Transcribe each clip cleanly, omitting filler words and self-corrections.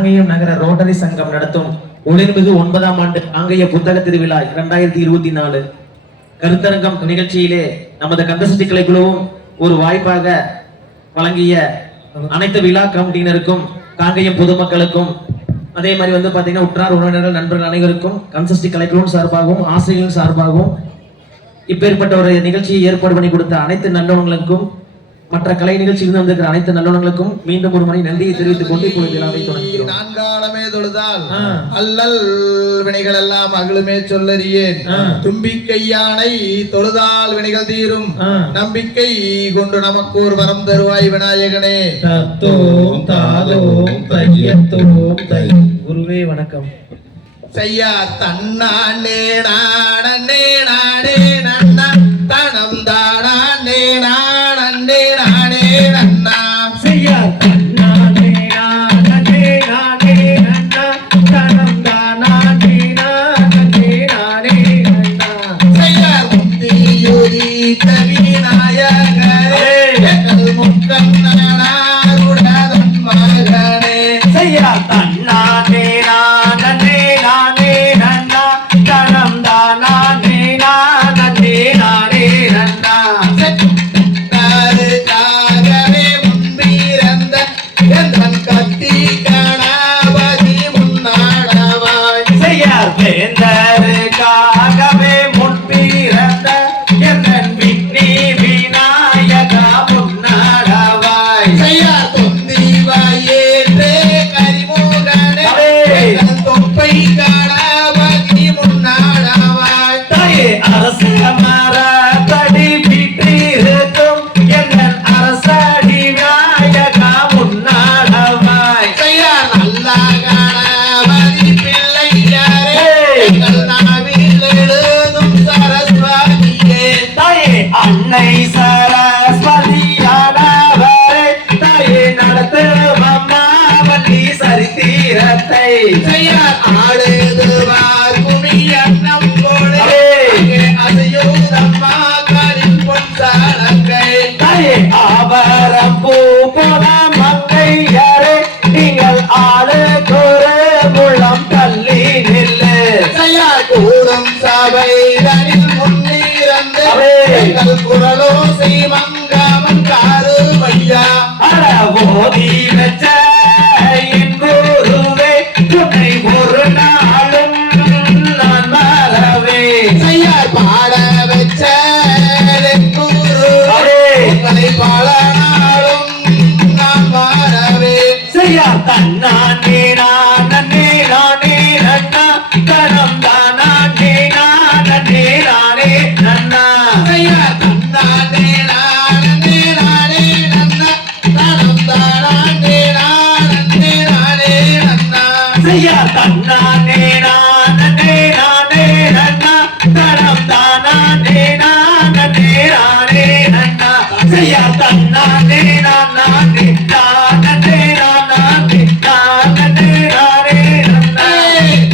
காங்கேயம் நகர ரோட்டரி சங்கம் நடத்தும் ஒளிர்மிகு 9ஆம் ஆண்டு காங்கேய புத்தக திருவிழா 2024 கருத்தரங்கம் நிகழ்ச்சியிலே நமது கந்தசக்தி கலை குழுவும் ஒரு வாய்ப்பாக வழங்கிய அனைத்து விழா கமிட்டியினருக்கும் காங்கேயம் பொதுமக்களுக்கும் அதே மாதிரி பாத்தீங்கன்னா உற்றார் உறவினர்கள் நண்பர்கள் அனைவருக்கும் கந்தசக்தி கலை குழுவின் சார்பாகவும் ஆசிரியர்கள் சார்பாகவும் இப்பேற்பட்ட ஒரு நிகழ்ச்சியை ஏற்பாடு பண்ணி கொடுத்த அனைத்து நல்லவங்களுக்கும் மற்ற கலை நிகழ்ச்சியிலிருந்து வந்திருக்கிற அனைத்து நல்லவங்களுக்கும் மீண்டும் ஒரு முறை நன்றியை தெரிவித்துக் கொண்டு இப்பொழுது விழாவை தொடங்குகிறோம். நான்காலமே தொழுதால் அல்லல் வினைகள் எல்லாம் அகலுமே சொல்லறியேன். தும்பிக்கையானை தொழுதால் வினைகள் தீரும். நம்பிக்கை கொண்டு நமக்கு ஒரு வரம் தருவாய் விநாயகனே. தத்தோம் தாதோம் தையத்தோம் தை. குருவே வணக்கம். செய்யா தன்னானே நானே நானே நன்னா தனம் தானே நானே நானே நன்னா செய்யா தன்னானே நானே நானே நன்னா தனம் தானே நானே நானே நன்னா செய்யா முந்தியுதி தவிநாயகரே எங்கள் முக்கம் நானாருடன் மகனே. செய்யா தன்னானே நானே நானே நன்னா தனம் தானே நானே நானே நன்னா செத்தாருக்காகவே முன்பிறந்த எந்தன் கத்தி கணபதி முன்னாடவாய். செய்யா வேந்தருக்காகவே முன்பிறந்த எந்தன் விக்னி விநாயகா முன்னாடவாய். செய்யா தொந்திவாயேற்றே கரிமுகனே எங்கள் தொப்பை கணபதி முன்னாடவாய். தாயே அரச மரத்தடி விற்றிருக்கும் எங்கள் அரசடி விநாயகா முன்னாடவாய். செய்யா நல்ல கணபதி பிள்ளையாரே எங்கள் நாவில் எழுதும் சரஸ்வதியே. தாயே அன்னை சரஸ்வதியானவரே தாயே நடத்து மம்மாவதி சரித்திரத்தை. செய்யா ஆடுதுவார் குமி அன்னம் போலே அசையோதம்மா காலின் பொன்சாலங்கை. தாயே ஆபரம் பூ போல மங்கையரே நீங்கள் ஆளு கோரு முள்ளம் தள்ளி நில்லு. செய்யா கூடும் சபை தனில் முன்னிறந்து எங்கள் குரலோசை மங்காமன் காரு மையா. அட ஓதி வச்ச என் குருவே உன்னை ஒரு நாளும் நான் மறவே. செய்யா பாட வச்ச குரு உங்களை பல நாளும் நான் மாறவே. செய்யா தன்னானே நானே நானே நன்னா தனம் தானே நானே நானே நன்னா செய்யா தன்னானே நானே நானே நன்னா தனம் தானே நானே நானே நன்னா. செய்யா தன்னானே நானே நானே நன்னா தனம் தானே நானே நானே நன்னா செய்யா தன்னானே நானே நானே நானே நானே நானே நன்னா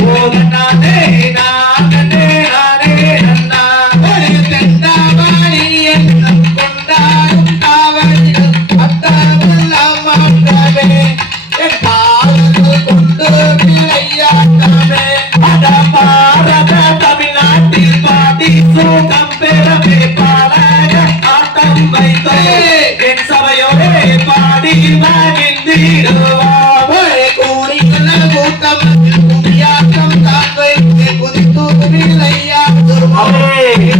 ஓம் நானே நானே நானே நன்னா ஒரு தெண்டாவாணி என்னும் கொண்டாடும் காவலில் அத்தமெல்லாம் மாற்றவே என் காவல்கள் கொண்டு விளையாட்டமே. அட பாரத தமிழ்நாட்டில் பாடி சூகம் பெறவே பாடக ஆட்டம் வைத்தே என் சபையோரே பாடி மகிழ்ந்திடுவோம். ஒரே கூறியுள்ள கூட்டம் கும்பியாட்டம் தான் வைத்து குதித்து விளையாடுவோம்.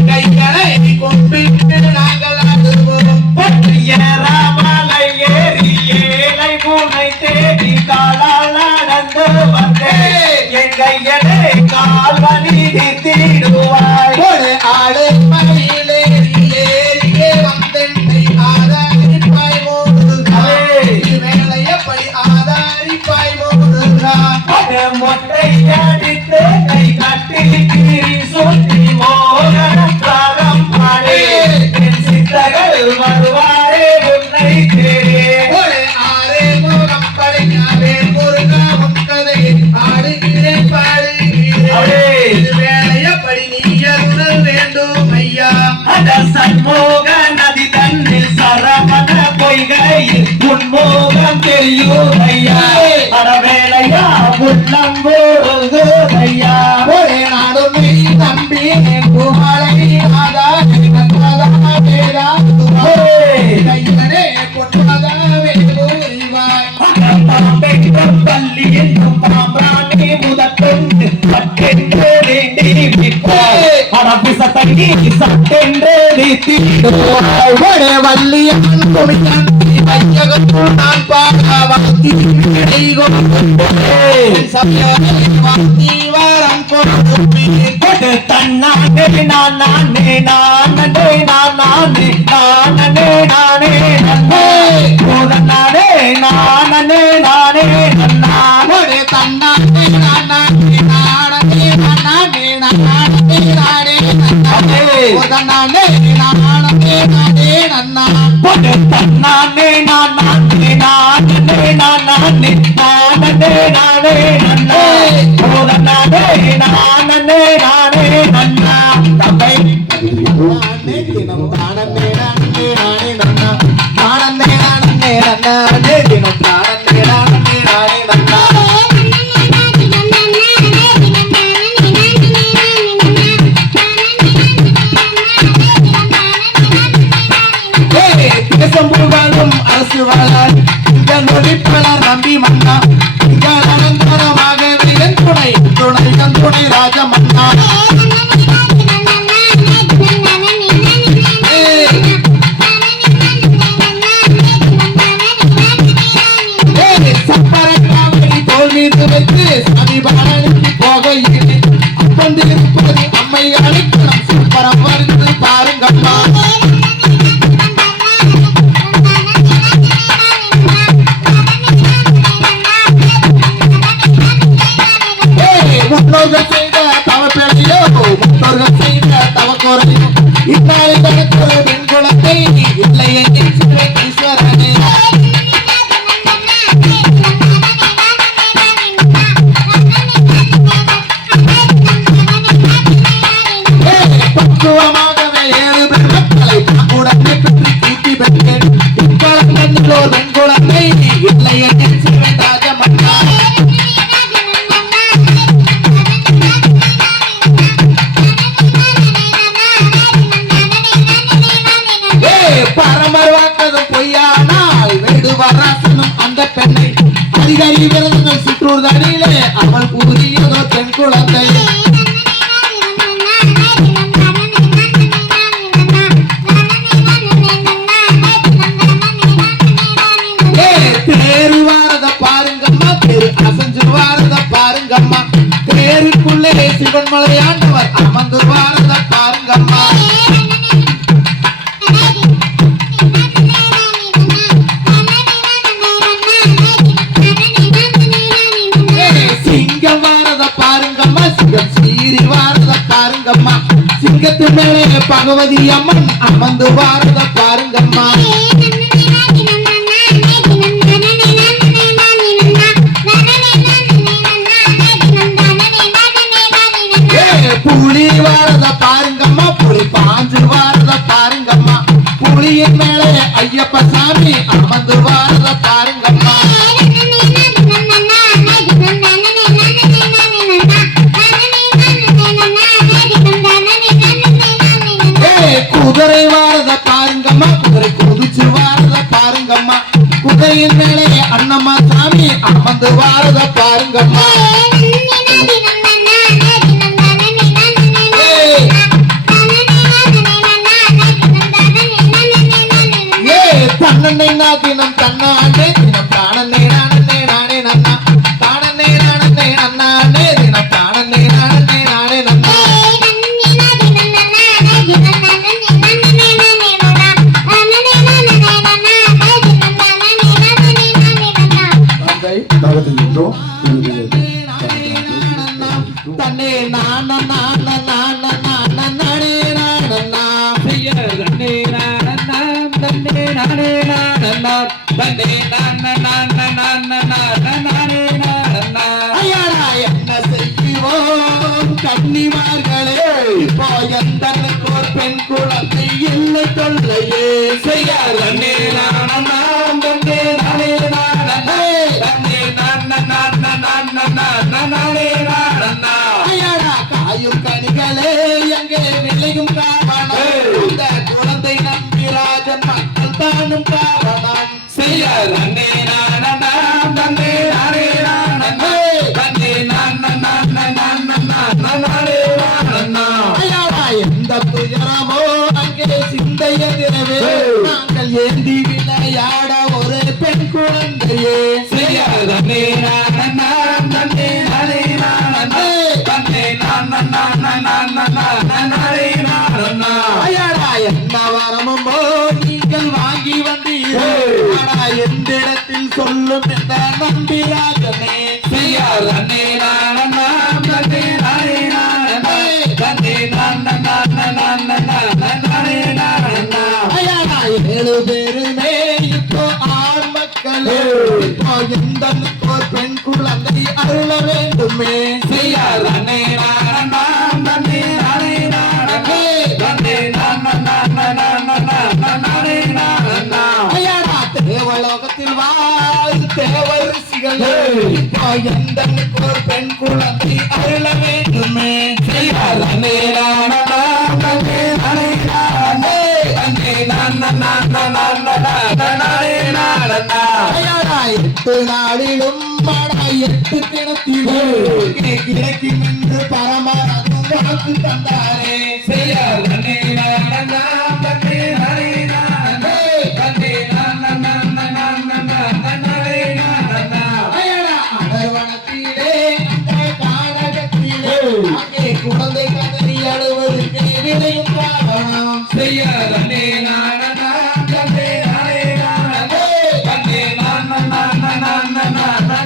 கைகளை கும்பிட்டு நாங்கள் ஆடுவோம். பற்றிய ராமலை ஏறி ஏழை பூனை தேடி காலால் நடந்து வந்தேன் என் கையடே கால் வலி தீடுவாய். ஒரு ஆடு மலையிலே ஏறியே வந்தென்னை ஆதாரிப்பாய் மோதுகா. வேலையப்படி ஆதாரிப்பாய் மோதுகா. அது மொட்டை அடித்து கை கட்டி கீறி சுற்றி மோகன ராகம் பாடி என் சித்தர்கள் வருவாரே உன்னை தேடி. ஒரு ஆறு முகம் படைக்காவே முருகா முக்கதை ஆடுகிறேன் பாடுகிறேன். இது வேலையப்படி நீ அருள் வேண்டும் ஐயா. அட சண்முக நதி தன்னில் சரவண பொய்கையில் உன்மோகம் தெரியும் ஐயா. அட வேலையா போறது ஐயா ஒரே நாடும் நீ நம்பி குமலை நாதா வேதா கையனே பொன்னதா வேலூரிவாய் பள்ளி என்றும் பாம்பானே முதற்கொண்டு பட்டென்று வேண்டி விட்டாய் அரபிச தங்கி சட்டென்று ஒரே வள்ளியான் குமித்தான் வையகத்துள் நான் பாகவதி சப்தீவரம் கொடு தன்னானே நானே நானே நானே நானே நானே நானே நானே நானே ஒரே தன்னானே நானே நானே நானே நானே நானே நானே நானே நானே நன்னா கொடு தன்னானே நானே நானே நானே நானே நானே நன்னா போதனானே நானே நானே நன்னா தம்பை நானே தினம் தானே நானே நானே நன்னா தானே நானே நன்னா தினம் தானே நானே நானே நன்னா தேசம்புகாரும் அரசு வாழார் இந்த நொடிப்பலர் நம்பி மன்னா இங்க அலங்காரமாகவே என் துணை துணை தன் துணை ராஜ மன்னா சப்பரை காவிரி தோல் மீது வைத்து சாமி பாடலுக்கு போகையில் அப்பந்து இருப்பது அம்மை அழைக்கணும் சூப்பரம் வருது பாருங்கம்மா முன்னோர்கள் செய்த தவப்பிழையோ முன்னோர்கள் செய்த தவக்குறையோ இந்நாளை தடுத்தது பெண் குழந்தை இல்லை எங்கே ஈஸ்வரனே பக்குவமாகவே ஏழு பெண் மக்களை உடனே பெற்று தூக்கி பெற்றேன் இக்காலங்களிலோ பெண் குழந்தை இல்லை எங்கே ராஜ மன்னா பரமர் வாக்கதும் பொய்யானால் வேடுவராசனும் அந்த பெண்ணை அதிகாரி விரதங்கள் சுற்றூர் தனியிலே அவள் கூறியதோ பெண் குழந்தை தேரு வாரத பாருங்கம்மா தேரு அசஞ்சு வாரத பாருங்கம்மா தேருக்குள்ளே சிவன் மலையாண்டவர் அமர்ந்து வாரத பாருங்கம்மா சிங்கம் வாரத பாருங்கம்மா சிங்கம் சீறி வாரத பாருங்கம்மா சிங்கத்து மேலே பகவதி அம்மன் அமர்ந்து வாரத பாருங்கம்மா புலி வாரத பாருங்கம்மா புலி பாஞ்சு வாரத பாருங்கம்மா புலியின் மேலே ஐயப்ப சாமி அமர்ந்து வாரத பாருங்கம்மா குதிரை வாரத பாருங்கம்மா குதிரை குதிச்சு வாரத பாருங்கம்மா குதிரையின் மேலே அண்ணம்மா சாமி அமர்ந்து வாரத பாருங்கம்மா தன்னே தினம் தன்னானே தினம் தானே நானே நானே நன்னா தானே நானே நன்னானே தினம் தானே நானே நானே நன்னா தன்னே நான நான நான நான நானே நானா தன்னே நான தன்னே நானே நானா தன்னே நான நான நான நான நானே நானா ஐயாடா என்ன செய்வோம் கன்னிமார்களே இப்போ எந்தனுக்கு ஒரு பெண் குழந்தை இல்லை தொல்லையே செய்யார் தன்னே நான தன்னே நானே நான தன்னே நான நான நான நான நானே விளையும் காரணம் செய்ய நன்னே நானண்ணாம் தன்னே நானே நானண்ணா தன்னே நானண்ணா நானே நானண்ணா ஐயாடா எந்த துயரமோ அங்கே சிந்தையதிரவே நாங்கள் ஏந்தி விளையாட ஒரு பெண் குழந்தையே செய்ய நன்னே நானண்ணாம் தன்னே நானே நானண்ணா தன்னே நானண்ணா நானே நானண்ணா ஐயாடா என்ன வரமும்போ நீங்கள் வாங்கி வந்தீர்கள் ஆனா எந்த இடத்தில் சொல்லும் என்ற நம்பிராஜனே செய்ய நன்னே நானண்ணாம் தன்னே நானே நானண்ணா தன்னே நானண்ணா நானே நானண்ணா ஐயாடா 7 பேருமே இப்போ ஆண் மக்கள் இப்போ எந்த ஒரு பெண் குழந்தை அருள வேண்டுமே செய்ய நன்னே நானண்ணாம் தன்னே நானே நானண்ணா தன்னே நானண்ணா நானே நானண்ணா ஐயாடா தேவலோகத்தில் வாழ் தேவ ரிஷிகள் இப்போ எந்த ஒரு பெண் குழந்தை அருள வேண்டுமே செய்ய நன்னே நானண்ணாம் தன்னே நானே நானண்ணா தன்னே நானண்ணா நானே நானண்ணா ஐயாடா 8 நாளிலும் மாடா 8 கிணத்திலும் கிடைக்கும் என்று பரமானதும் வாக்கு தந்தாரே செய்ய நன்னே நானண்ணாம் தன்னே நானே நானண்ணா தன்னே நானண்ணா நானே நானண்ணா ஐயாடா அடர்வனத்திலே அந்த கானகத்திலே அங்கே குழந்தை கதறி அழுவதற்கு விளையும் காரணம் செய்ய நன்னே நானண்ணாம் தன்னே நானே நானண்ணா தன்னே நானண்ணா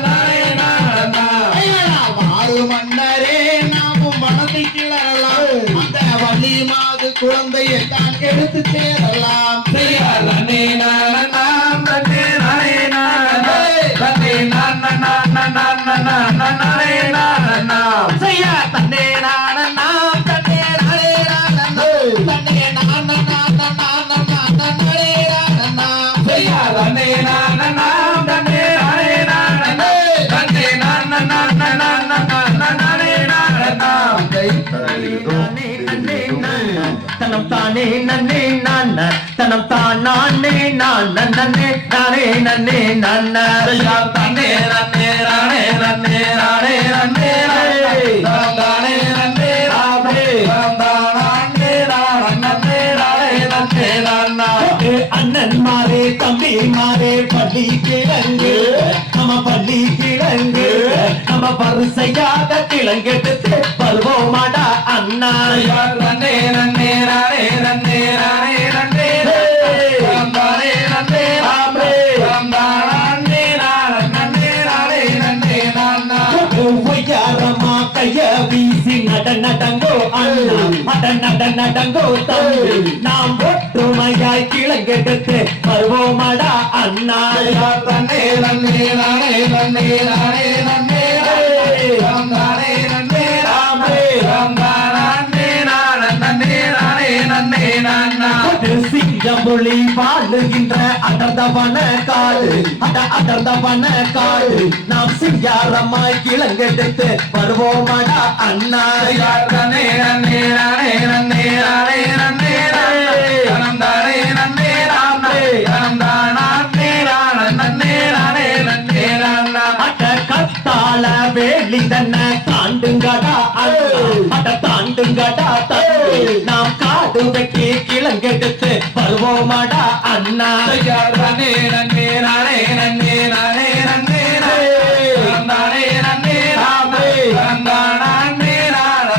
நானே நானண்ணா ஐயாடா வாரு மன்னரே நாமும் மனதை கிளறலாம் அந்த வள்ளி மாது குழந்தையை தான் எடுத்து சேரலாம் செய்ய நன்னே நானண்ணாம் தன்னே நானே நானண்ணா தன்னே நானண்ணா நானே நானண்ணா செய்ய தன்னே நானண்ணா தன்னே நானே நானண்ணா தன்னே நானண்ணா நானே நானண்ணா செய்ய நன்னே நானண்ணாம் தன்னே நானே நானண்ணா தன்னே நானண்ணா நானே நானண்ணா தனம் தானே நன்னே நான தனம் தானே நானே நானே நன்னே நான செய்ய தன்னே நன்னே நானே நன்னே நானே நன்னே தானே நன்னே நானே தானே நன்னே நானே நன்னே நானா அண்ணன் மாரே தம்பி மாரே பள்ளி கிழங்கு நம்ம பள்ளி கிழங்கு நம்ம பரிசையாக கிழங்கெடுத்து வருவோமாடா அண்ணா நன்னே நன்னே நானே நன்னே நானே நன்னே தானே நன்னே நானே தானே நன்னே நானே நன்னே நானா ஒய்யாரமா கைய வீசி நடங்கோ அண்ணா நடங்கோ தம்பி நாம் ஒற்றுமையாய் கிழங்கெடுத்து வருவோமாடா அண்ணா தன்னே நன்னே நானே நன்னே நானே நன்னே தானே நன்னே நானே தானே நன்னே நானே நன்னே நானா சிங்கமொழி வாழுகின்ற அடர்ந்தவன காடு அடர்ந்தவன காடு நாம் சிங்காரமாய் கிழங்கெடுத்து வருவோமாடா அண்ணா தன்னே நன்னே நானே நன்னே நானே நன்னே தானே நன்னே நானே தானே நன்னே நானே நன்னே நானா அட கத்தால வேலி தன்ன தாண்டுங்கடா அட தாண்டுங்கடா தம்பி நாம் காடு வெட்டி கிழங்கெடுத்து வருவோமாடா அண்ணா தன்னே நன்னே நானே நன்னே நானே நன்னே தானே நன்னே நானே தானே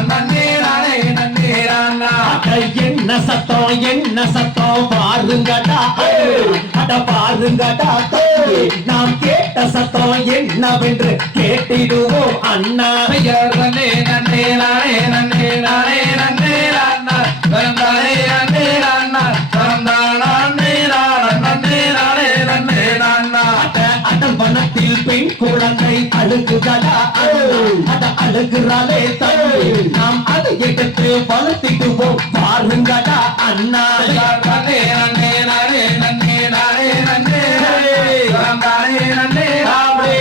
நன்னே நானே நன்னே நானா என்ன சத்தம் பாருங்கடா அட பாருங்கடா தம்பி நாம் கேட்ட சத்தம் என்னவென்று கேட்டிடுவோம் அண்ணா தன்னே நன்னே நானே நன்னே நானே நன்னே நானா தானே நன்னே நானா தானே நன்னே நானே நன்னே நானா அடல் வனத்தில் பெண் குழந்தை அழுகுதடா அட அழுகுறாளே தம்பி நாம் அதை எடுத்து வளர்த்திடுவோம் பாருங்கடா அண்ணா தன்னே நன்னே நானே நன்னே நானே நன்னே தானே நன்னே நானே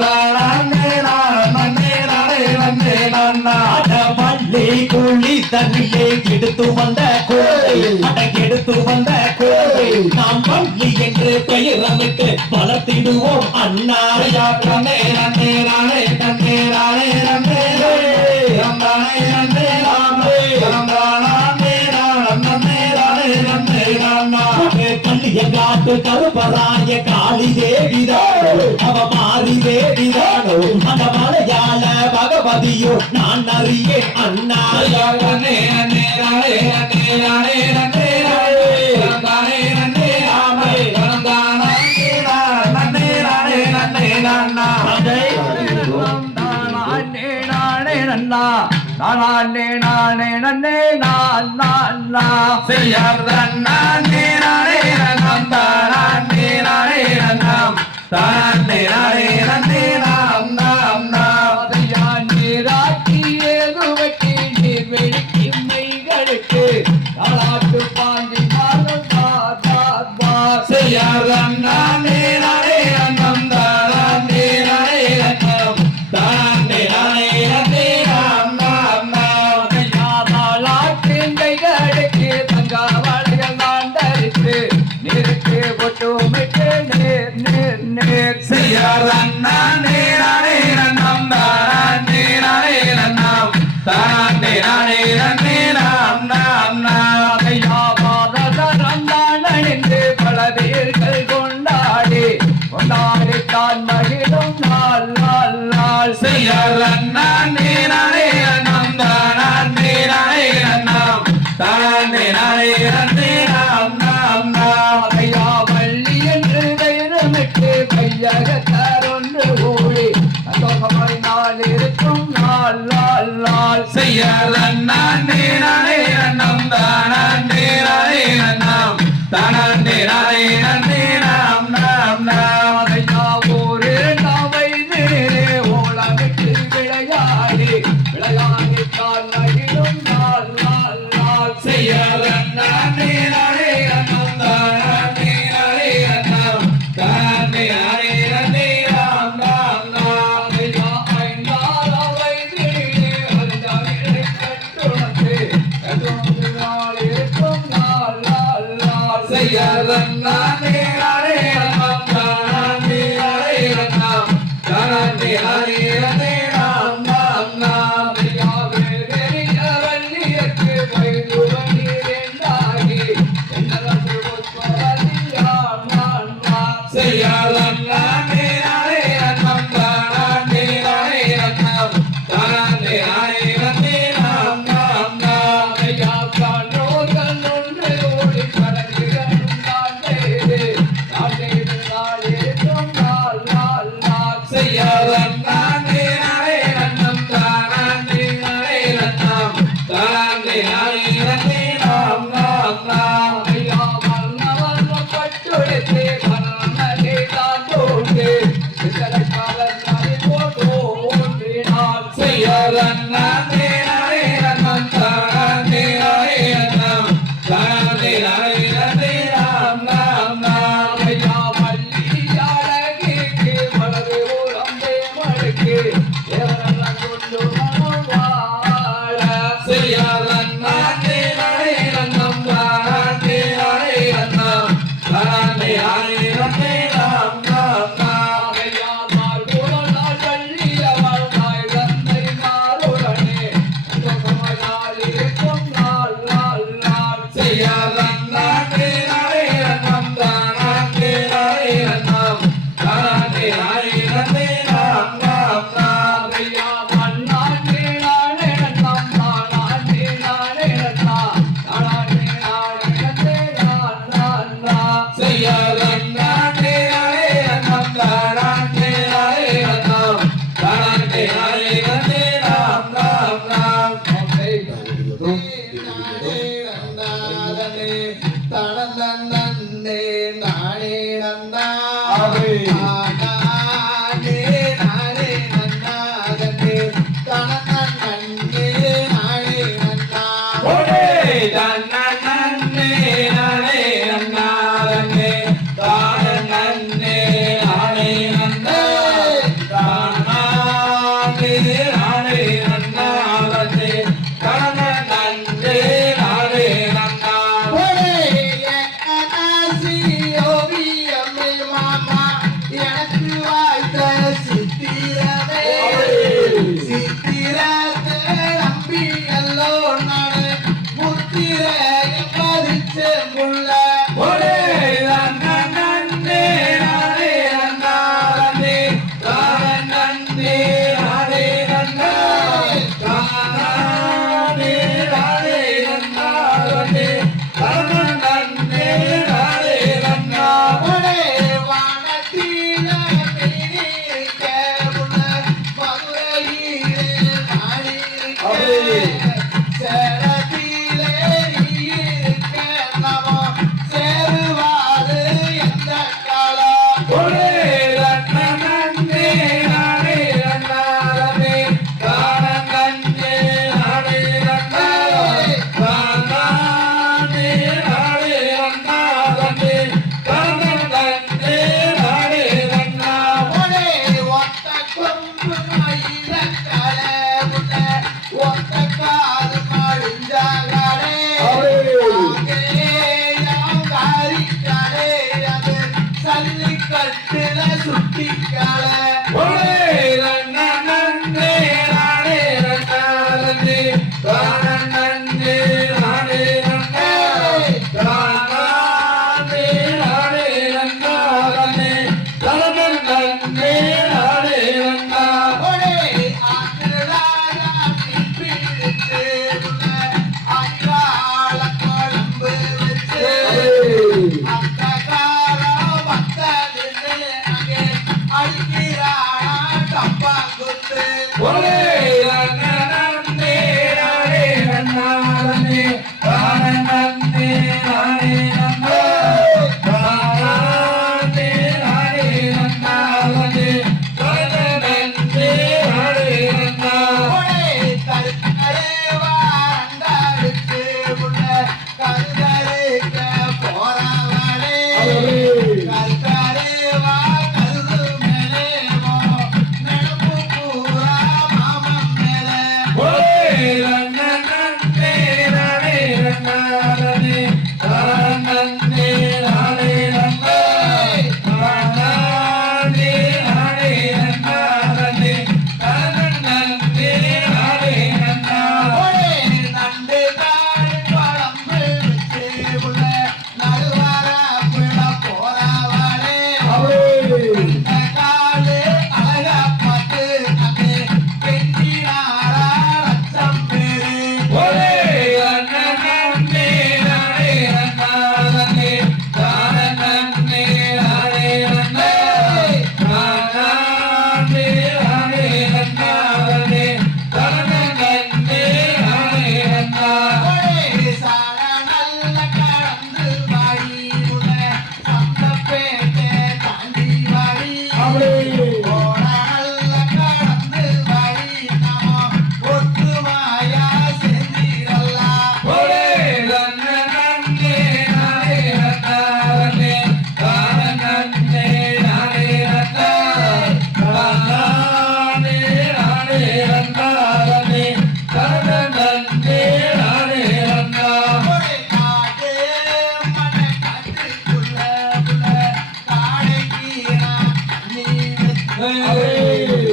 தானே நன்னே நானே நன்னே நானா அட பள்ளி குழி தண்ணியை எடுத்து வந்த குழந்தை எடுத்து வந்த குழந்தை நாம் பள்ளி என்று பெயரமிட்டு வளர்த்திடுவோம் அண்ணா நன்னே நன்னே நானே நன்னே நானே நன்னே நன்னே நன்னே நானே நன்னே நன்னே நன்னே நன்னே பள்ளியங்காட்டு கருப்பராய காளி தேவிதானோ அவ மாறி தேவிதானோ அந்த மலையாள பகவதியோ நான் அறியேன் அண்ணா நன்னே நன்னே நானே நன்னே நானே நன்னே நானே நன்னே நானே நன்னே நானே நன்னே நன்னா நானே நன்னா நானே நானே நன்னே நானா செய்யார் நானே நானே நன்னம் தானே நானே நன்னம் தானே நானே நன்னே நாம் நீராட்டி ஏதுவட்டி நீர் வெடிக்கு மைகளுக்கு நாளாட்டு பாண்டி செய்யார் நானே நானே நன்னம் தானே நானே நன்னம் தானே நானே நன்னே கைகளுக்கு தங்காவளைகள் நாண்டரித்து நிறுத்து ஒட்டுமிட்டு நேர் நேர் நேர் செய்யார் நானே நானே நன்னம் தானே நானே நன்னம் தானே நானே நன்னே நாம் அணிந்து பல பேர்கள் கொண்டாடி கொண்டாடி தான் மகிழும் நாள் நாள் நாள் செய்யார் நானே நானே நன்னம் தானே நானே நன்னம் தானே நானே நன்னே நாம் ஐயா வள்ளி என்று தைரமிட்டு கையகத்தார் ஒன்று கூடி சந்தோஷமாய் நாள் இருக்கும் நாள் நாள் நாள் செய்யார் நானே நானே நன்னம் தானே நானே நன்னம் தானே நானே நன்னே நாம் ஐயா ஒரு வயதிலே ஓலமிட்டு விளையாடி விளையாடி தான் மகிழும் நாள் நாள் நாள் செய்யார் நானே நானே நன்னம் தானே நானே நன்னம் தானே நானே நன்னே நாம் ஐயா ஐந்தாறு வயதிலே அறிந்தவர்களை கட்டுணர்ந்து நாள் இருக்கும் நாள் நாள் நாள் செய்யார் நானே நானே நன்னம் தானே நானே நன்னம் தானே நானே நன்னே நாம் ஐயா வேறிய வள்ளியற்கு வயது வண்டிரெண்டாகி என்னதற்கு ஒப்பதியாம் நான் செய்யார் நானே நானே நன்னம் தானே நானே நன்னம் தானே நானே நன்னே நாம் ஐயா காணோர்கள் ஒன்று ஓடி கடற்கிறன் நாள் இருக்கும் நாள் நாள் நாள் செய்யார் நானே நானே நன்னம் தானே நானே நன்னம் தானே நானே நன்னே நாம் ஐயா மன்னவன் பட்டுடுத்து மன்னனை தான் தோன்று காலன் நாளை தோன்றினாள் செய்யார் நானே நானே நன்னம் தானே நானே நன்னம் தானே நானே நன்னே நாம் ஐயா வள்ளி அழகிக்கு வலது ஓரம்பே மழைக்கு தேவரெல்லாம் கொண்டு மனம் வாழ செய்யார் நானே நானே நன்னம் தானே நானே நன்னம் தானே நானே நன்னே நாம் ஐயா மார்கோள் நாள் வள்ளி அவள் தாய் தந்தை மாறுடனே சந்தோஷமாய் இருக்கும் நாள் நாள் நாள் செய்யார் நானே நானே நன்னம் தானே நானே நன்னம் தானே நானே நன்னே நாம் ஐயா மண்ணானே நானே நன்னம் தானே நானே நன்னம் தானே நானே நன்னே நான் செய்யார் நானே நானே நன்னம் தானே நானே நன்னம் தானே நானே நன்னே நாம் தனந்தன்னே நானே நன்னா அவை. நானே நானே நன்னாதனே தனந்தன்னே நானே நன்னா ஓடே தன்னன்னே நானே நன்னாதனே தானன்னே நானே நன்னா தானன்னே நானே நன்னாதனே தானன்னே அடிக்கால ஒரே நன்னே நானே நன்னாரே தானே நானே நன்னே தானே நானே நன்னாரே தானே நானே நன்னா ஒரே ஆத்திரலாயா பிடித்து அடிவாள குழம்பு வச்சு அந்த காலம் வந்தது அங்கே அடிக்கிறானா டப்பாங்குத்து ஒரே நன்னே நானே நன்னாரே தானே நானே நன்னா தானே நானே நன்னாரே தானே நானே நன்னா ஒரே கருத்தரே வாண்டாருக்கு உள்ள கருதருக்க போறவளே கருத்தரே வா கருது மேலேவோ நெடுப்பு பூரா மாமன் மேலே ஒரே நன்னே நானே நன்னாரே தானே நானே நன்னா தானே நானே நன்னாரே தானே நானே நன்னா ஒரே நண்டு காடு குழம்பு வச்சு உள்ள நடுவரப்புல போறவளே இந்த காடு அழகா பார்த்து அங்கே கெட்டினாரா லட்சம் பேரு ஒரே நன்னே நானே நன்னாரே தானே நானே நன்னா தானே நானே நன்னாரே தானே நானே நன்னா ஒரே சார நல்ல கடந்து வாடி உள்ள சந்தப்பேட்டை தாண்டி வாடி போற நல்ல கடந்து வாடி நாம ஒற்றுமையா செஞ்சிடலாம் ஒரே நன்னே நானே நன்னாரே தானே நானே நன்னா தானே நானே நன்னாரே தானே நானே நன்னா ஒரே காடு மன காட்டுக்குள்ள உள்ள காடைக்கு நீ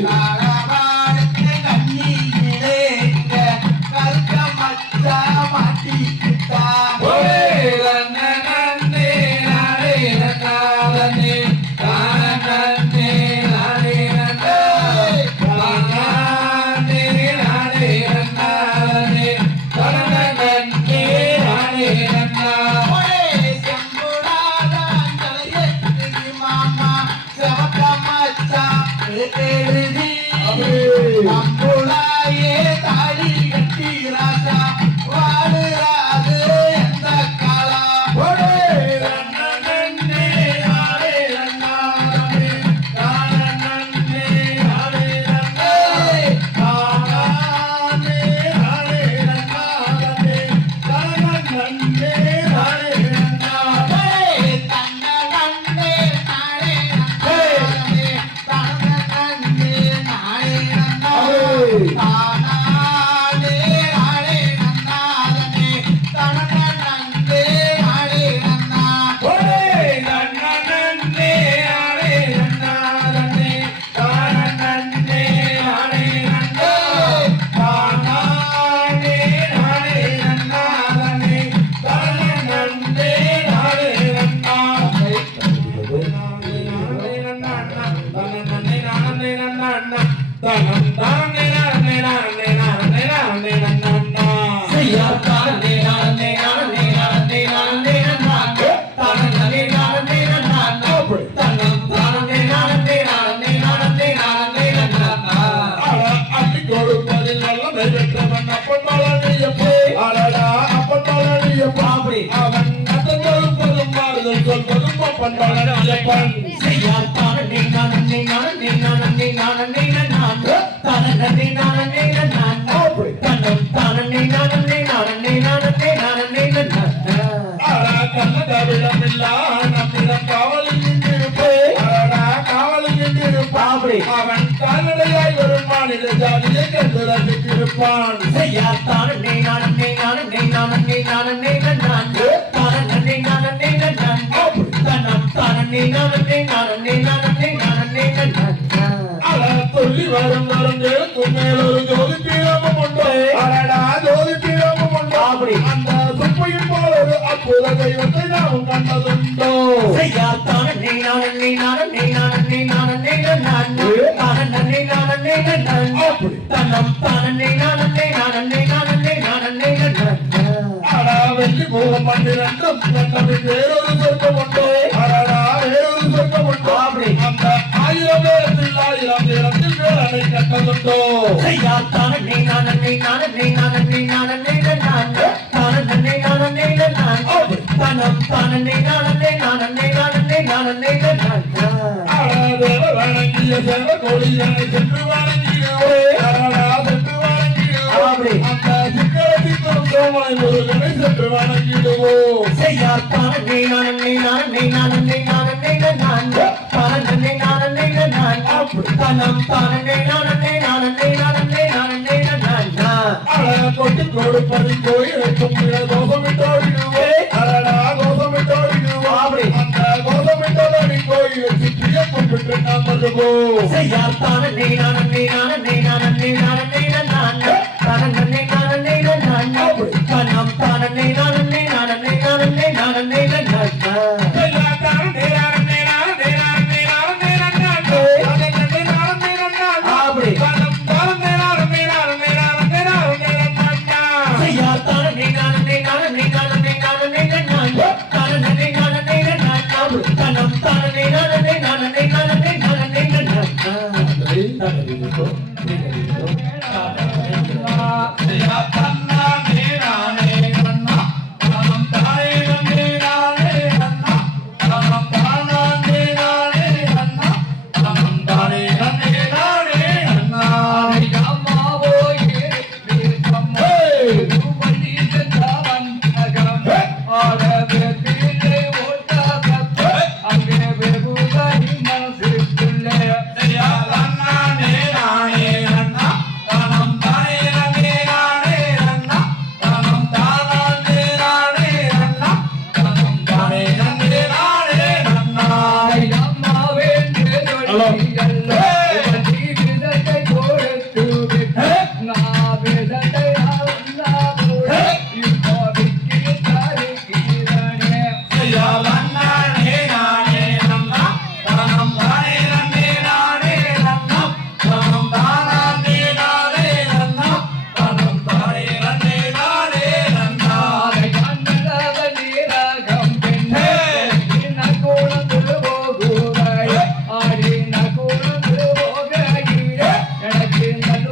காடவாடுக்கு கண்ணீரே இங்க கருக்க மச்சா மாட்டிக்கிட்டா ஒரே நன்னே நானே நன்னாரே தானே நானே நன்னா தானே நானே நன்னாரே தானே நானே நன்னா ஒரே செம்புடாதான் தலையெழுதி மாமா செவக்க மச்சா எழுதி அம்புளாயே தாடி கட்டி ராசா வாழுறாது எந்த காலா ஒரே நன்னே நானே நன்னாரே தானே நானே நன்னா தானே நானே நன்னாரே தானே நானே நன்னா ஒரே தன்ன நன்னே நானே நன்னாரே தன்ன நன்னே நானே நன்னாரே தானானே நானே நன்னாரே தன்ன நன்னே நானே நன்னா ஒரே நன்னே நானே நன்னாரே தானே நானே நன்னா தானே நானே நன்னாரே தானே நானே நன்னா செய்யா தானே நானே நானே நானே நானே நானே தானே நானே நானே தன்னம் தானே நானே நானே நானே நானே நானே அள்ளி கொடுப்பதில் நல்ல நைவேற்றவன் அப்படி அவன் நத்தம் கொடுப்பதும் மாறுதல் சொல்வதும் அப்பன் செய்யா தானே நானே நானே நானே நானே நானே தானே நானே நானே தன்னம் தானே நானே நானே நானே நானே நானே கண்ணதவிடமில்லா நம்மிடம் காவலில் நின்றிருப்பேன் அவன் கால்நடையாய் வரும் மாநில ஜாதியை கண்டு ரசித்திருப்பான் செய்யா தானே நானே நானே நானே நானே நானே தானே நானே நானே தன்னம் தானே நானே நானே நானே நானே வரும் வரும் தேவத்தும் மேலொரு ஜோதி பீடமும் உண்டு அடடா ஜோதி பீடமும் உண்டு அப்படி. அந்த சுப்பையும் போல ஒரு அற்புத தெய்வத்தை நாம் கண்டதுண்டோ தானே நானே நானே நானே நானே நானே தானே நானே நானே அப்படி. தனம் தானே நானே நானே நானே நானே அடா வெள்ளி மூலம் பன்னிரண்டும் கண்டபின் வேறொரு சொர்க்கம் உண்டு அடடா வேறொரு சொர்க்கம் உண்டு அப்படி. அந்த 1000 பேரத்தில் 1000 இடத்தில் வேறனை கண்டதுண்டோ தானே நானே நானே நானே நானே நானே தானே நானே நானே தனம் தானே நானே நானே நானே நானே தேவ வணங்கிய தேவ கொடியனை சென்று வணங்கிடுவே அடடா சென்று அப்படி. வணங்கிடுவோம் அந்த சிக்கலத்தின் சோமனை முருகனை சென்று வணங்கிடுவோம் தானே நானே நானே நானே நானே நானே தானே நானே நானே தனம் தானே நானே நானே நானே நானே அழக கொட்டி கொடுப்பதி கோயிலை கும்பிட தோசமிட்டோடிடுவே அடடா தோசமிட்டோடிடுவோம் அப்படி. அந்த தோசமிட்டோடி கோயிலை சுற்றிய கும்பிட்டு நாம் வருவோம் தானே நானே நானே நானே நானே நானே தானே நானே நானே தனம் தானே நானே நானே நானே நானே அப்படி. தானே நானே நானே நானே நானே நானே தானே நானே நானே தனம் தானே நானே நானே நானே எனக்கு நல்ல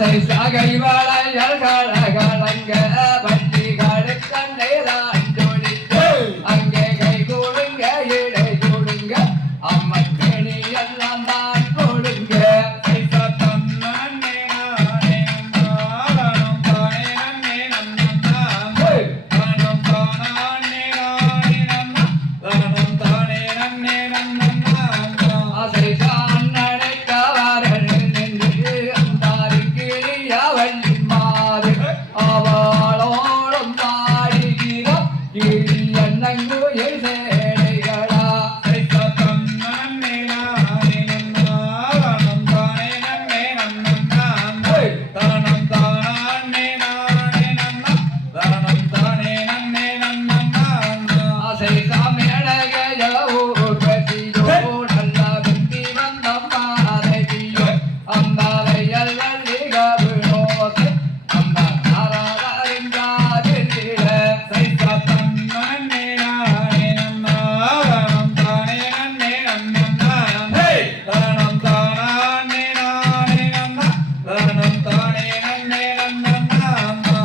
ஆசை சாகை வளையல் கலகலங்க பட்டிகளுக்கு கண்ணேதான் ஜோடிக்க அங்கே கை கொடுங்க இடை கொடுங்க அம்மன் மணி எல்லாம் தான் கொடுங்க ஆசை சாண்ணனை கவரன் நின்று அந்தாருக்கு அவள் மாறு அவளோடும் பாடுகிறார் கிளி என்னங்குயில் சேனைகளா ஆசை சாமியடைய ஊர்வசியோ நல்ல வெந்தி வந்த பாதையோ அம்பாலையல் வள்ளிகவினோசை அம்மா நாராயணாதிரில ஆசை சாதன் நன்னன் நேரானே நன்னாரணம் தானே நன்னே நன்னானே தானம் தானானே நானே நன்னா தானம் தானே நன்னே நன்னானே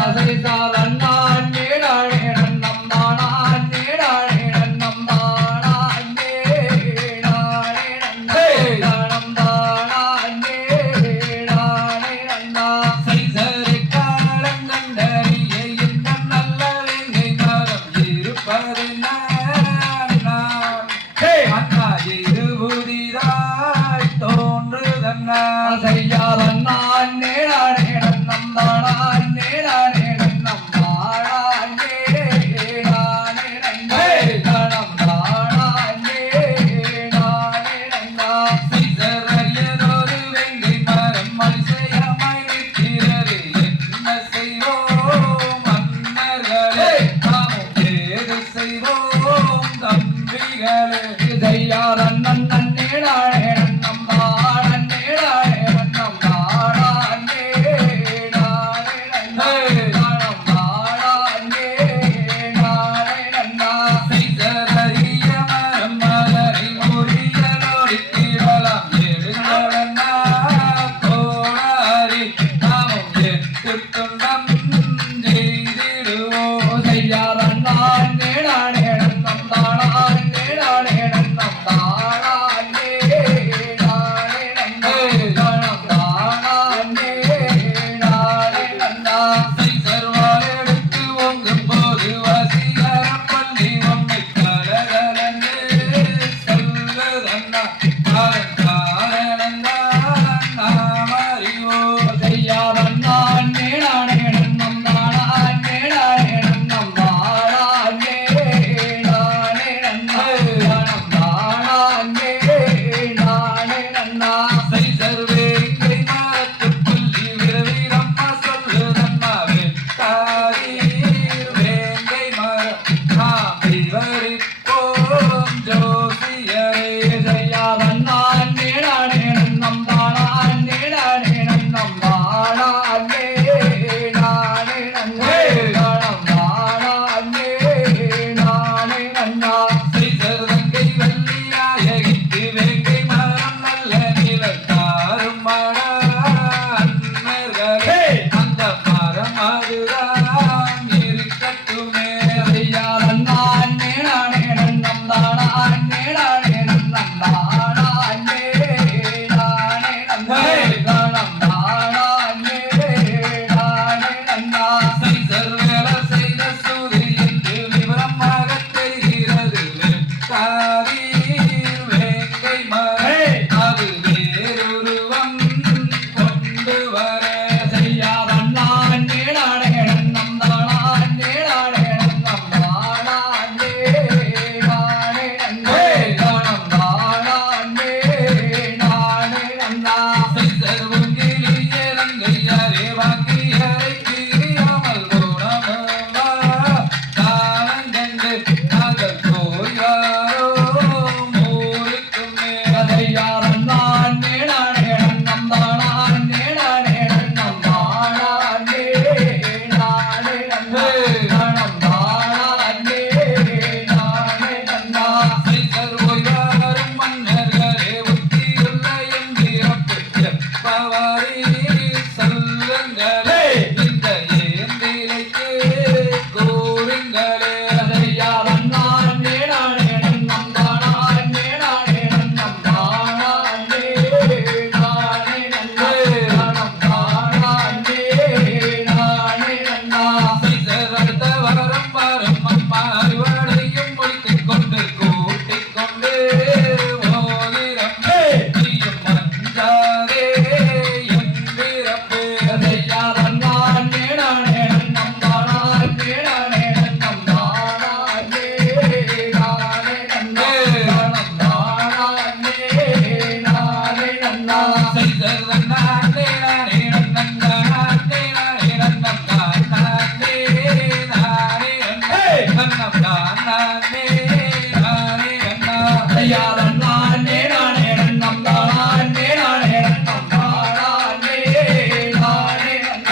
ஆசை சாதன் நான் நேடானே நன்னம் தானான் நேடானே நன்னம் தானானே நானே நன்னே தானம் தானானே நானே நன்னா சைசரி காலம் கண்டறிய இன்னும் நல்ல வெங்கை மரம் இருப்பது நான் அண்ணா இருபுதிதாய் தோன்றுதன்னா செய்யாதன் நான் நேடானே நன்னம் தானான் நேடானே நன்னம் தானானே நானே நன்னே தானம் தானானே நானே நன்னா சைசரியதொரு வெங்கை மரம் அதிசயமாய் நிற்கிறது என்ன செய்வோம் மன்னர்களே நாமும் ஏது செய்வோம் தம்பிகளே செய்யாதன் நன்னன் நேடானே நன்னம் தானன் நேடானே நன்னம் தானானே நானே நன்னே தானம் தானானே நானே நன்னா செய்தறிய மரம் மலரை முறியலோடி திரளாம் எழுந்தவனா கோடாரி நாமும் எட்டு துண்டம் செய்திடுவோம் செய்யாதன் நான் நேடானே நன்னம் தானான் நேடானே நன்னம் தானானே நானே நன்னே தானம் தானானே நானே நன்னா சைசர்வால் எடுத்து ஓங்கும் போது வசீகரம் பள்ளி உண்மை கலகலன்னு சொல்லுதன்னா காரன் காரணந்தா நாம் அறிவோம் செய்யாதன் நான் நேடானே நன்னம் தானான் நேடானே நன்னம் தானானே நானே நன்னே தானம் தானானே நானே நன்னா சைசர் வேங்கை மரத்து புள்ளி விரவிரம்மா சொல்லுதன்னா வெட்டாரீர் வேங்கை மரம் நாம் விவரிப்போம் ஜோசியரே செய்யாதன் நான் நேடானே நன்னம் தானான் நேடானே நன்னம் தானானே நானே நன்னே தானம் தானானே நானே நன்னா சைசர் வெங்கை வள்ளியாயகிக்கு வேங்கை மரம் நல்ல நிழல் தாரும் மன்னர்களே அந்த மரம் அதுதான் இருக்கட்டுமே செய்யாதன் நான் நேடானே நன்னம் தானான் நேடானே நன்னம் தானானே நானே நன்னே தானம் தானானே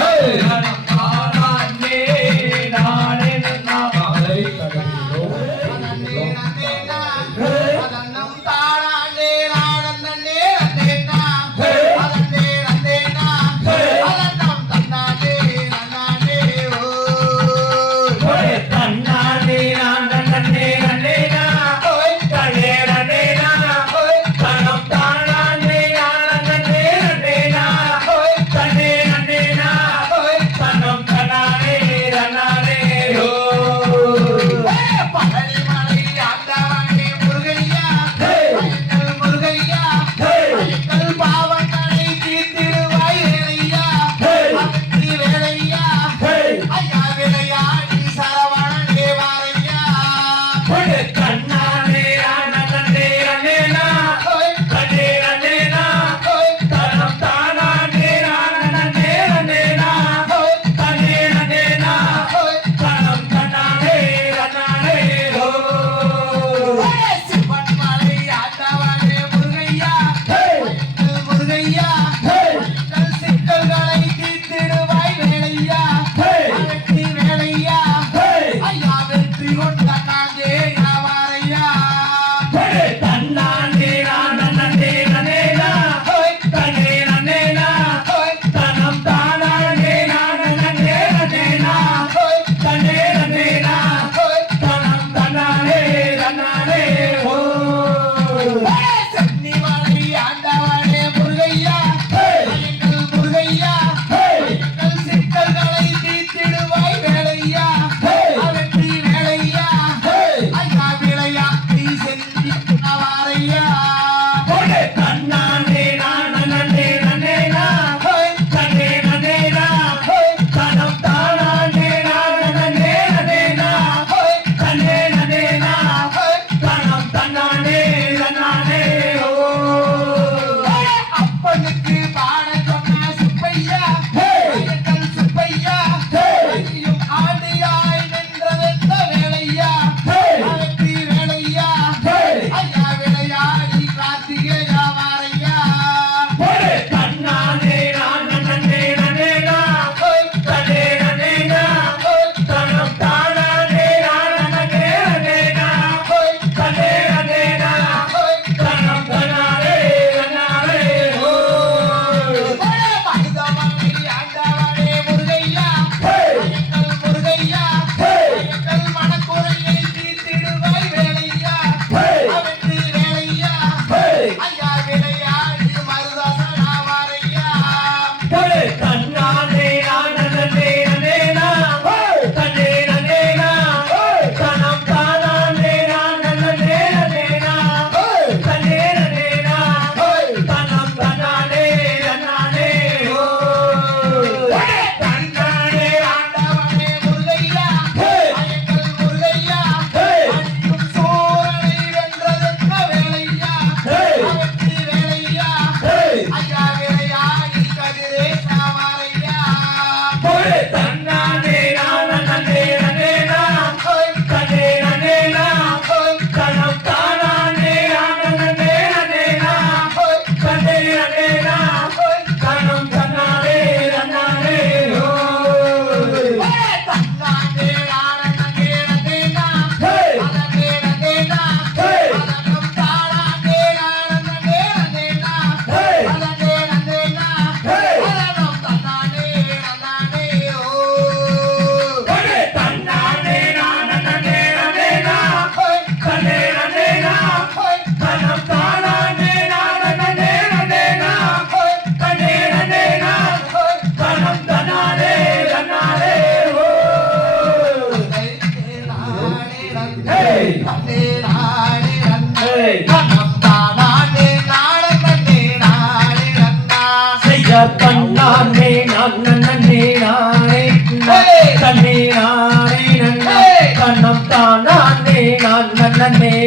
ஆ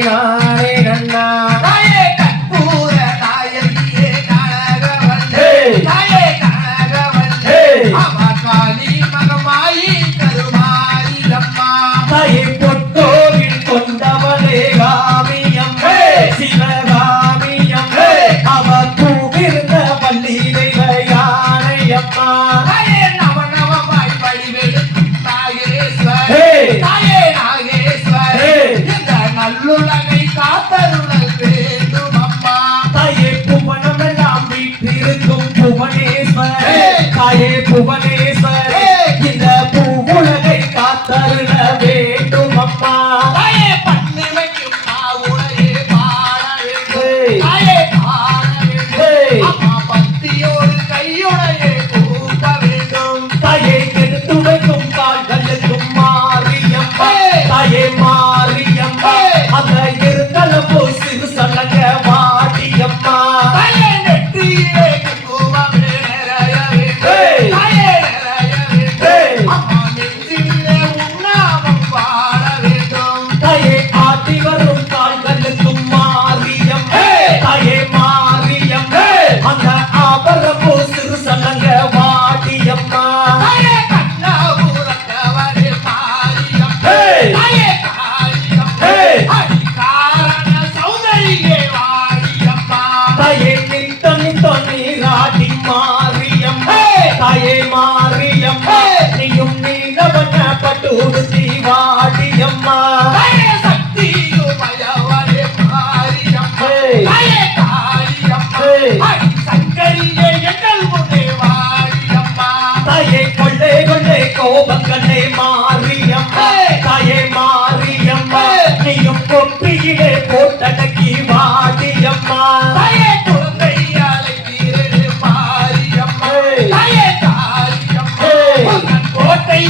நானே நன்னா தாயே கற்பூர நாயகியே கனகவல்லே தாயே கனகவல்லே அவ காளி மகமாயி கருமாரி அம்மா தாயே பொற்கோவில் கொண்டவளே காமியம்மே சிவகாமியம்மே அவ பூவிருந்த வள்ளி தெய்வ யானையம்மா தாயே நவநவமாய் வடிவெடுக்கும் நாகேஸ்வரி தாயே நாகேஸ்வரி இந்த நல்லுலகை காத்தருளல் வேண்டும் அம்மா தாயே புவனமெல்லாம் வீற்றிருக்கும் புவனேஸ்வரே தாயே புவனேஸ்வரே இந்த பூவுலகை காத்தருள வேண்டும் அம்மா தாயே பண்ணிமைக்கும் நாவுடையே பாட வேண்டும் தாயே பாட வேண்டும் அம்மா பக்தியோடு கையுடையே கூப்ப வேண்டும் தாயே கெடுத்து வைக்கும் கால்களுக்கும் மாரியம்மா தாயே மாரியம்மா அந்த இருந்தளவோ சிறு சலங்க வாடியம்மா தாயே நெற்றியிலே குங்குமமே நிறைய வேண்டும் தாயே நிறைய வேண்டும் அம்மா நெஞ்சிலே உன்னாமம் வாழ வேண்டும் தாயே ஆட்டி வரும் கால்களுக்கும் மாரியம்மா தாயே மாரியம்மா அந்த ஆபரமோ சிறு சலங்க வாடியம்மா தாயே கண்ணாபுரத்தவளே மாரியம்மா தாயே காளியம்மா அடிகாரண சௌந்தரியே வாடியம்மா தாயே நித்த நித்த நீராடி மாரியம்மா தாயே மாரியம்மா நீயும் நீலவண்ண பட்டுடுத்தி வாடியம்மா தாயே சக்தியுமயவளே மாரியம்மா தாயே காளியம்மா அடி சங்கரியே எங்கள் முன்னே வாடியம்மா தாயே கொள்ளை கொள்ளை கோபங்களே மாரியம்மா தாயே மாரியம்மா நீயும் கொப்பியிலே போட்டடக்கி வாடியம்மா தாயே குழந்தை அழைத்தீரே மாரியம்மா தாயே காளியம்மா உன் கோட்டை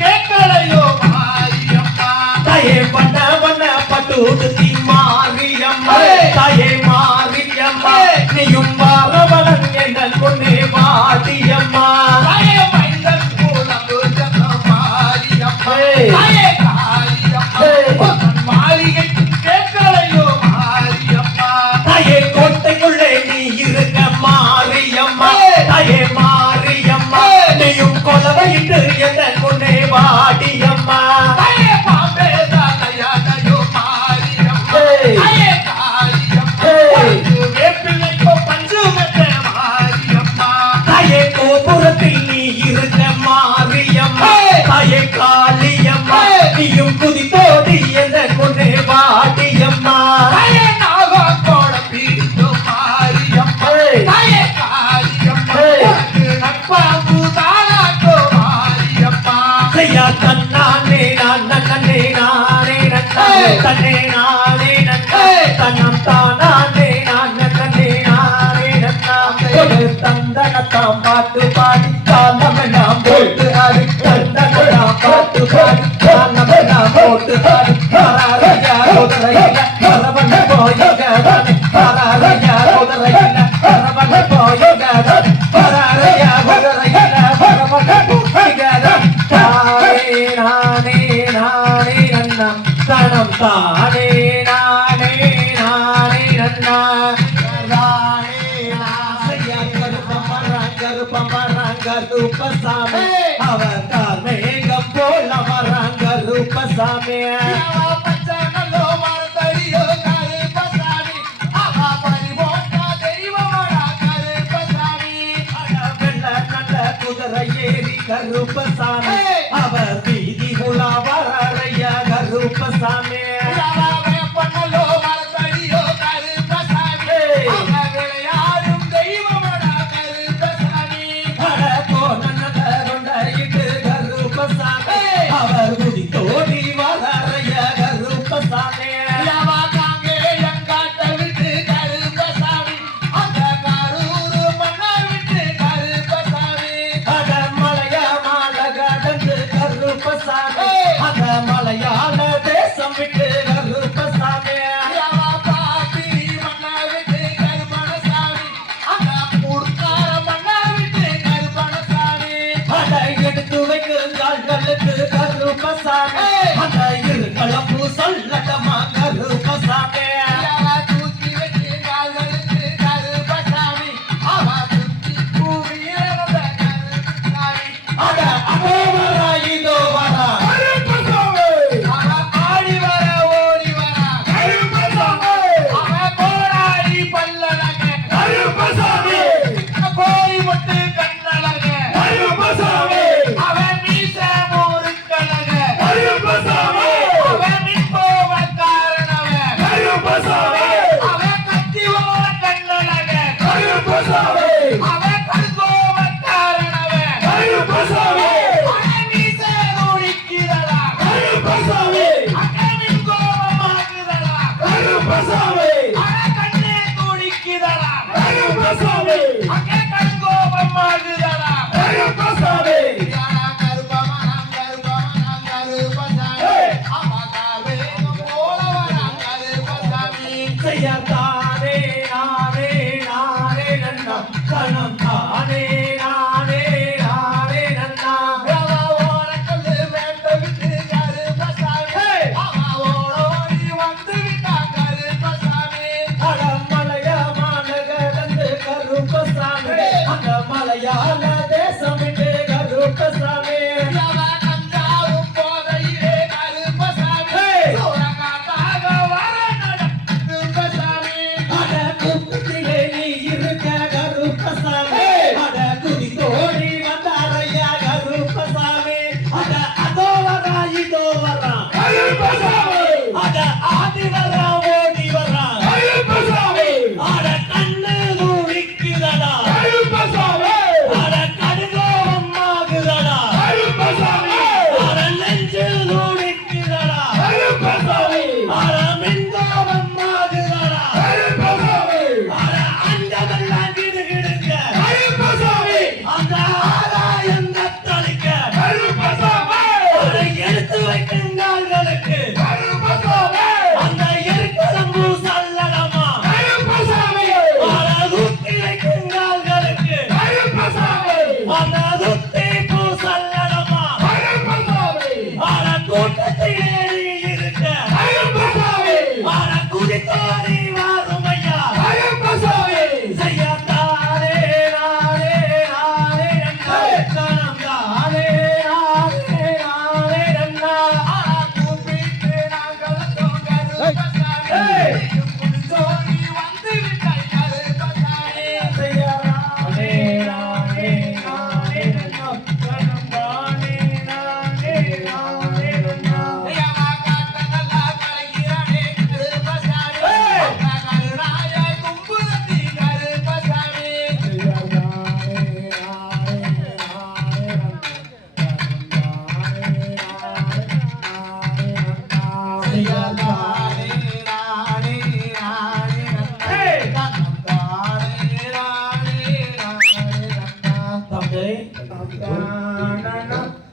கேட்கலையோ மாரியம்மா தாயே வண்ண வண்ண பட்டுடுத்தி மாரியம்மா தாயே மாரியம்மா நீயும் வாரவளன் எங்கள் முன்னே வாடியம்மா தாயே மைந்தன் குலம்பு ஜனம் மாரியம்மா தாயே காளியம்மா உன் மாளிகைக்கு கேட்கலையோ மாரியம்மா தாயே கோட்டைக்குள்ளே நீ இருக்க மாரியம்மா தாயே மாரியம்மா நீயும் கொலவையிட்டு எங்கள் முன்னே வாடியம்மா தாயே பாம்பே தானையாடையோ மாரியம்மா தாயே காளியம்மா உனக்கு வேப்பிலைக்கோ பஞ்சு மெத்த மாரியம்மா தாயே கோபுரத்தில் நீ இருக்க மாரியம்மா தாயே காளியம்மா நீயும் குதித்தோடி எங்கள் முன்னே வாடியம்மா தாயே நாகக்கோட பிடித்தோ மாரியம்மா தாயே காளியம்மா உனக்கு நட்பாம்பு தானாக்கோ மாரியம்மா ஐயா தன்னானே நான் நன்னே நானே நன்னே தன்னே நானே நன்னே தன்னம் தானானே நான் நன்னே நானே நன்னா ஒரு தந்தனத்தாம் பாட்டு பாடி காலமெல்லாம் போட்டு ஆடி தந்தனத்தாம் பாட்டு பாடி காலமெல்லாம் போட்டு ஆடி பராரையா குதிரையில பரவன போயுகதானே பராரையா குதிரையில பரவன போயுகதானே பராரையா குதிரையில பரவன போயுகதானே நானே நானே நன்னா தனம் தானே நானே நானே நன்னா கருப்பசாமி அவர் கார்மேகம் போல மரங்க ரூபசாமி பச்சனலோ மரத்தடியோ கருப்பசாமி அவா பரிபோட்ட தெய்வமடா கருப்பசாமி வெள்ள நல்ல குதிரை ஏறி கருப்பசாமி அவர் வீதி உலாவரைய கருப்பசாமி பண்ணலோ மரத்தடியோ கருப்பசாமி அவ விளையாடும் தெய்வமடா கருப்பசாமி அவர் குதி தோடி வரைய கருப்பசாமி அவா காங்கே எங்காட்ட விட்டு கருப்பசாமி அந்த கரூரு மன்னர் விட்டு கருப்பசாமி மலைய மாலை கடந்து கருப்பசாமி அந்த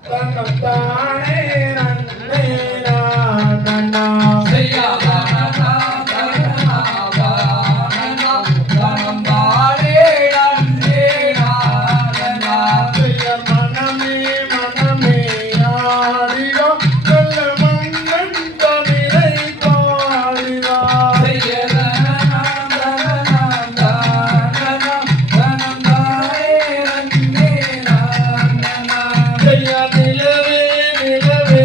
தன்னத்தானே நன்னே நானண்ணா. செய்ய மனமே மனமே ஆடிடா நல்ல மன்னன் தமிழை பாடிடா. செய்ய நிலவே நிலவே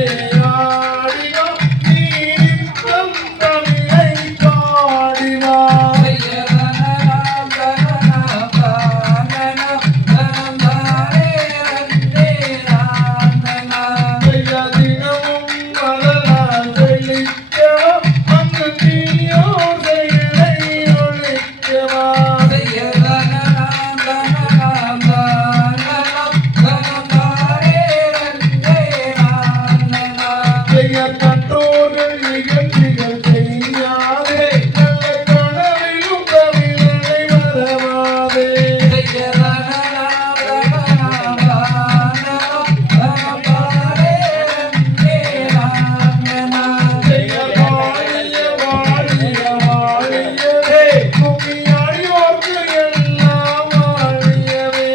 ஆடிடா நீரின்பம் தமிழை பாடிடா. செய்ய தினமும் வரலாறு செழிக்கவா அங்கு நீயோ செயலை ஒழிக்கவா. செய்ய கற்றோர்கள் நிகழ்ச்சிகள் செய்யாதே நல்ல கனவிலும் தமிழனை மறவாதே. செய்ய வாழிய வாழிய வாழியவே கும்மியாடியோர்க்கு எல்லாம் வாழியவே.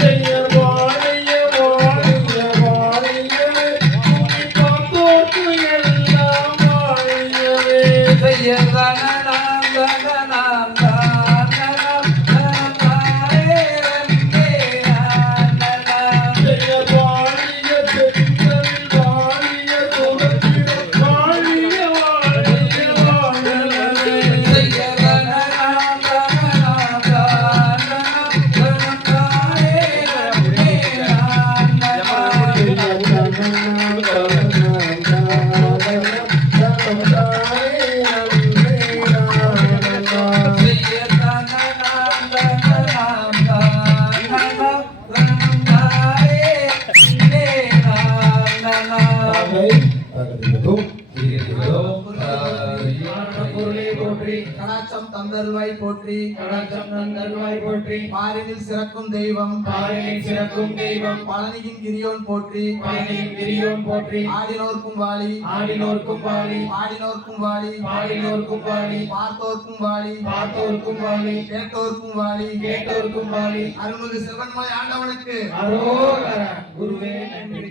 செய்ய வாழிய வாழிய வாழியவே கும்மி பார்த்தோர்க்கு எல்லாம் வாழியவே. செய்ய வாழிய தென்றல் வாழிய சுதந்திரம் வாழிய வாழிய வாழியவே. கடாட்சம் தந்தருவாய் போற்றி கடாட்சம் தந்தருவாய் போற்றி பாரினில் சிறக்கும் தெய்வம் பாரினில் சிறக்கும் தெய்வம் பழனியின் கிரியோன் போற்றி பழனியின் கிரியோன் போற்றி ஆடினோர்க்கும் வாழி ஆடினோர்க்கும் வாழி ஆடினோர்க்கும் வாழி பாடினோர்க்கும் வாழி பார்த்தோர்க்கும் வாழி பார்த்தோர்க்கும் வாழி கேட்டோர்க்கும் வாழி கேட்டோர்க்கும் வாழி அருள்மிகு சிவன்மலை ஆண்டவனுக்கு அரோகர குருவே நன்றி.